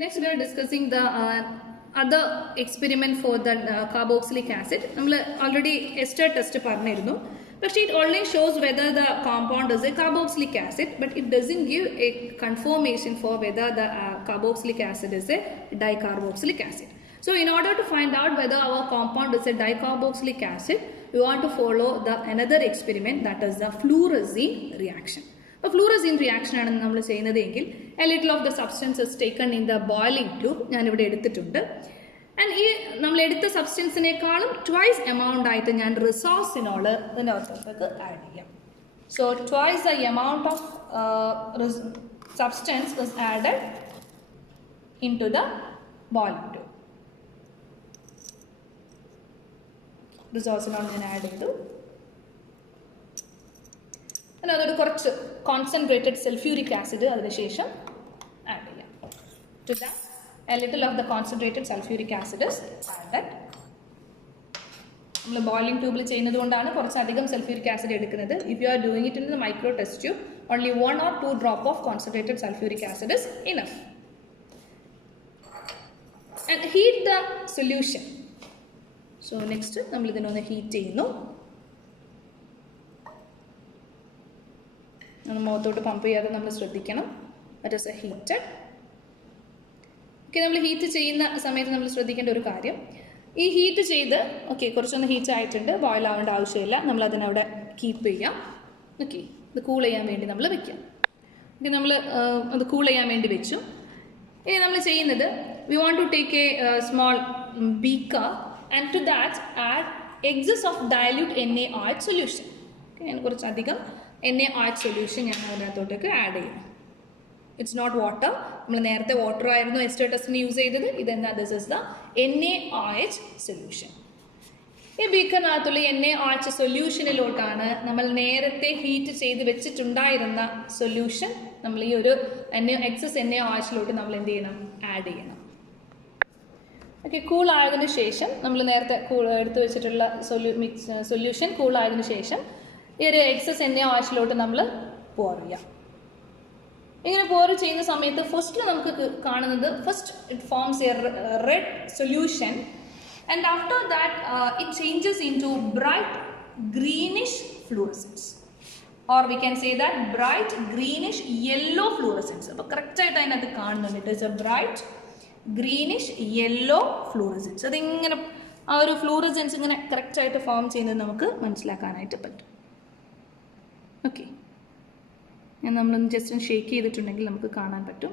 Next we are discussing the other experiment for the carboxylic acid. We already ester test parnirunnu, but it only shows whether the compound is a carboxylic acid, but it doesn't give a confirmation for whether the carboxylic acid is a dicarboxylic acid. So in order to find out whether our compound is a dicarboxylic acid, we want to follow the another experiment, that is the fluorescein reaction. A fluorescein reaction ആണ് നമ്മൾ ചെയ്യുന്നതെങ്കിൽ a little of the substance is taken in the boiling tube. ഞാൻ ഇവിടെ എടുത്തിട്ടുണ്ട്. And ഈ നമ്മൾ എടുത്ത സബ്സ്റ്റൻസിനേക്കാളും twice amount ആയിട്ട് ഞാൻ റിസോസിനോൾ ഇതിൻ്റെ അകത്തേക്ക് ആഡ് ചെയ്യാം. So twice the amount of substance is added into the boiling tube. റിസോസിനോൾ ഞാൻ ആഡ് ചെയ്തു. അതൊരു കുറച്ച് കോൺസെൻട്രേറ്റഡ് സൾഫ്യൂരിക് ആസിഡ് അതിനുശേഷം ആഡ് ചെയ്യാം. To that a little of the concentrated sulfuric acid is added. നമ്മൾ ബോയിലിംഗ് ട്യൂബിൽ ചെയ്യുന്നത് കൊണ്ടാണ് കുറച്ചധികം സൾഫ്യൂരിക് ആസിഡ് എടുക്കുന്നത്. If you are doing it in the micro test tube, only 1 or 2 drop of concentrated sulfuric acid is enough. And heat the solution. So next നമ്മൾ ഇതിനൊന്ന് heat ചെയ്യുന്നു. മുഖത്തോട്ട് pump ചെയ്യാതെ നമ്മൾ ശ്രദ്ധിക്കണം. That is A heated. Okay, നമ്മൾ heat ചെയ്യുന്ന സമയത്ത് നമ്മൾ ശ്രദ്ധിക്കേണ്ട ഒരു കാര്യം, ഈ ഹീറ്റ് ചെയ്ത് ഓക്കെ കുറച്ചൊന്ന് ഹീറ്റ് ആയിട്ടുണ്ട്, ബോയിൽ ആവേണ്ട ആവശ്യമില്ല, നമ്മൾ അതിനവിടെ കീപ്പ് ചെയ്യാം. ഓക്കെ, ഇത് കൂൾ ചെയ്യാൻ വേണ്ടി നമ്മൾ വെക്കാം. ഓക്കെ, നമ്മൾ അത് കൂൾ ചെയ്യാൻ വേണ്ടി വെച്ചു. ഇനി നമ്മൾ ചെയ്യുന്നത്, we want to take a small beaker and to that add excess of dilute NaOH solution. Okay, ഞാൻ കുറച്ചധികം NaOH സൊല്യൂഷൻ ഞാൻ അതിനകത്തോട്ടേക്ക് ആഡ് ചെയ്യും. It's not water. നമ്മൾ നേരത്തെ വാട്ടർ ആയിരുന്നു എസ്റ്റർ ടെസ്റ്റിന് യൂസ് ചെയ്തത്. ഇതെന്താ, this is the NaOH solution. ഈ ബീക്കറിനകത്തുള്ള NaOH സൊല്യൂഷനിലോട്ടാണ് നമ്മൾ നേരത്തെ ഹീറ്റ് ചെയ്ത് വെച്ചിട്ടുണ്ടായിരുന്ന സൊല്യൂഷൻ നമ്മൾ ഈ ഒരു എക്സസ് NaOHലോട്ട് നമ്മൾ എന്ത് ചെയ്യണം, ആഡ് ചെയ്യണം. ഓക്കെ, കൂൾ ആയതിനു ശേഷം നമ്മൾ നേരത്തെ എടുത്തു വെച്ചിട്ടുള്ള സൊല്യൂഷൻ കൂൾ ആയതിനു ശേഷം ഈ ഒരു എക്സസ് NaOHലോട്ട് നമ്മൾ പോർ ചെയ്യാം. ഇങ്ങനെ പോർ ചെയ്യുന്ന സമയത്ത് ഫസ്റ്റിൽ നമുക്ക് കാണുന്നത്, first it forms a red solution and after that it changes into bright greenish fluorescence, or we can say that bright greenish yellow fluorescence. അപ്പോൾ കറക്റ്റായിട്ട് അതിനകത്ത് കാണുന്നുണ്ട്, it is a bright greenish yellow fluorescence. അതിങ്ങനെ ആ ഒരു fluorescence ഇങ്ങനെ കറക്റ്റായിട്ട് form ചെയ്യുന്നത് നമുക്ക് മനസ്സിലാക്കാനായിട്ട് പറ്റും. ഓക്കെ, ഞാൻ നമ്മളൊന്ന് ജസ്റ്റ് ഷേക്ക് ചെയ്തിട്ടുണ്ടെങ്കിൽ നമുക്ക് കാണാൻ പറ്റും.